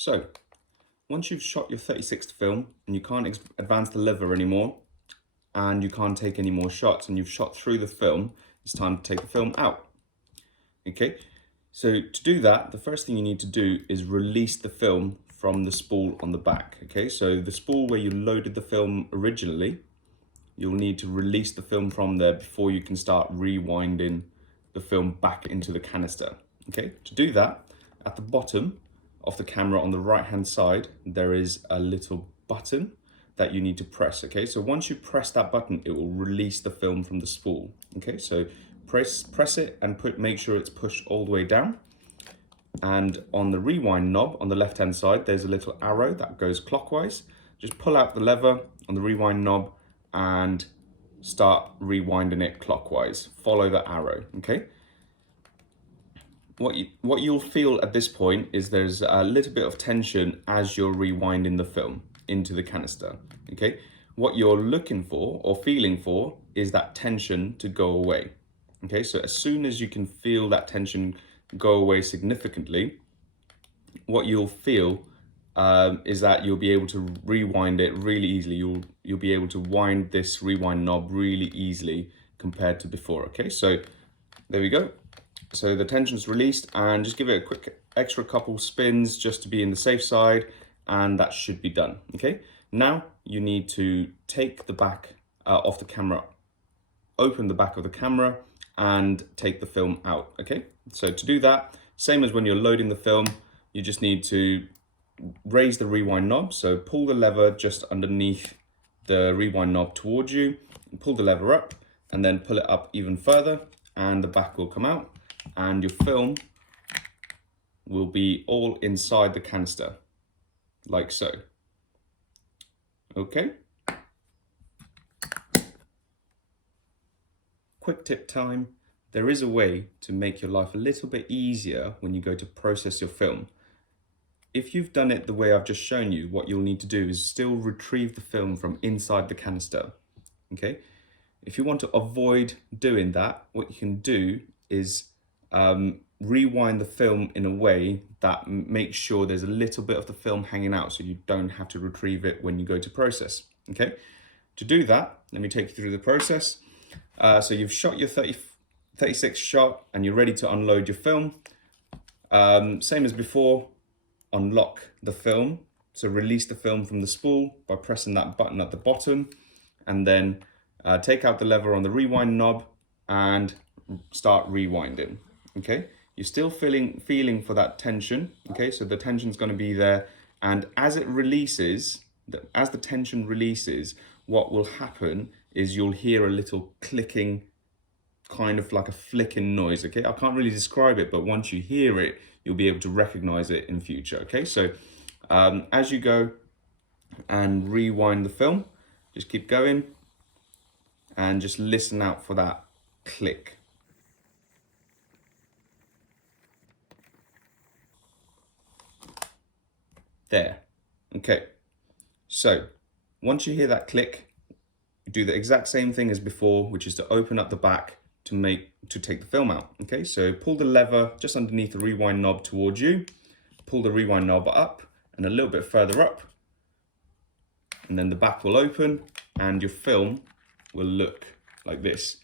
So once you've shot your 36th film and you can't advance the lever anymore and you can't take any more shots and you've shot through the film, it's time to take the film out. Okay, so to do that, the first thing you need to do is release the film from the spool on the back. Okay, so the spool where you loaded the film originally, you'll need to release the film from there before you can start rewinding the film back into the canister. Okay, to do that, at the bottom of the camera on the right hand side, there is a little button that you need to press. Okay, so once you press that button, it will release the film from the spool. Okay, so press it and make sure it's pushed all the way down. And on the rewind knob on the left hand side, there's a little arrow that goes clockwise. Just pull out the lever on the rewind knob and start rewinding it clockwise. Follow the arrow. Okay, what you'll feel at this point is there's a little bit of tension as you're rewinding the film into the canister. Okay, what you're looking for or feeling for is that tension to go away. Okay, so as soon as you can feel that tension go away significantly, what you'll feel is that you'll be able to rewind it really easily. You'll be able to wind this rewind knob really easily compared to before. Okay, so there we go. So the tension's released, and just give it a quick extra couple spins just to be in the safe side, and that should be done. Okay, now you need to take the back off the camera, open the back of the camera and take the film out. Okay, so to do that, same as when you're loading the film, you just need to raise the rewind knob. So pull the lever just underneath the rewind knob towards you, pull the lever up and then pull it up even further, and the back will come out and your film will be all inside the canister, like so. Okay. Quick tip time. There is a way to make your life a little bit easier when you go to process your film. If you've done it the way I've just shown you, what you'll need to do is still retrieve the film from inside the canister. Okay. If you want to avoid doing that, what you can do is rewind the film in a way that makes sure there's a little bit of the film hanging out so you don't have to retrieve it when you go to process. Okay, to do that, let me take you through the process. So you've shot your 36 shot and you're ready to unload your film. Same as before, unlock the film. So release the film from the spool by pressing that button at the bottom, and then take out the lever on the rewind knob and start rewinding. Okay, you're still feeling for that tension. Okay, so the tension's going to be there, and as it releases, as the tension releases, what will happen is you'll hear a little clicking, kind of like a flicking noise. Okay, I can't really describe it, but once you hear it, you'll be able to recognize it in future. Okay, so as you go and rewind the film, just keep going and just listen out for that click. There. Okay, so once you hear that click, you do the exact same thing as before, which is to open up the back to take the film out. Okay, so pull the lever just underneath the rewind knob towards you, pull the rewind knob up and a little bit further up, and then the back will open and your film will look like this.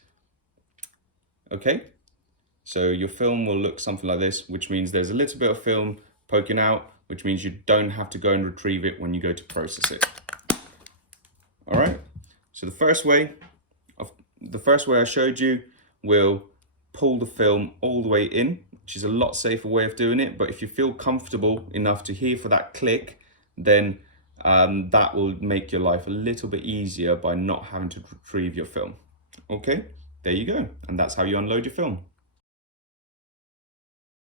Okay, so your film will look something like this, which means there's a little bit of film poking out, which means you don't have to go and retrieve it when you go to process it. All right, so the first way I showed you will pull the film all the way in, which is a lot safer way of doing it. But if you feel comfortable enough to hear for that click, then that will make your life a little bit easier by not having to retrieve your film. Okay, there you go. And that's how you unload your film.